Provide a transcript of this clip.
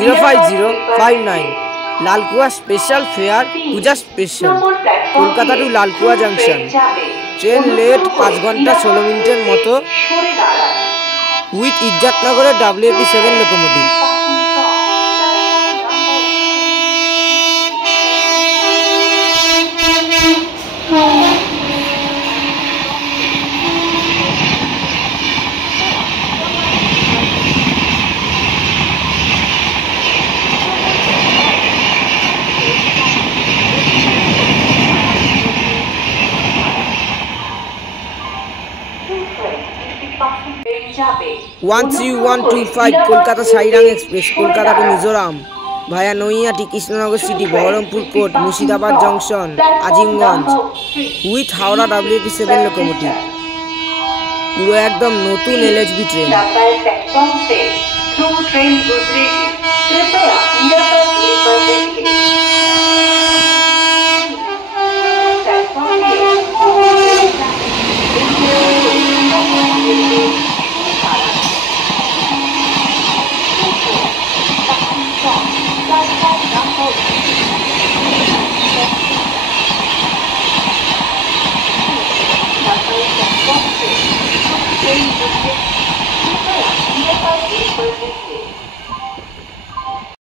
05059 Lalkuan special fare Puja special Kolkata to Lalkuan junction. Train late 5 ঘন্টা 16 মিনিটের মতো উইথ ইজ্জতনগরের WAP7 লোকোমোটিভ। যাবে 13125 Kolkata Sairang express Kolkata to Mizoram via Naihati Krishnanagar city Berhampore court Murshidabad junction Azimganj with Howrah WAP7 locomotive. পুরো একদম নতুন LHB ট্রেন। Thank you.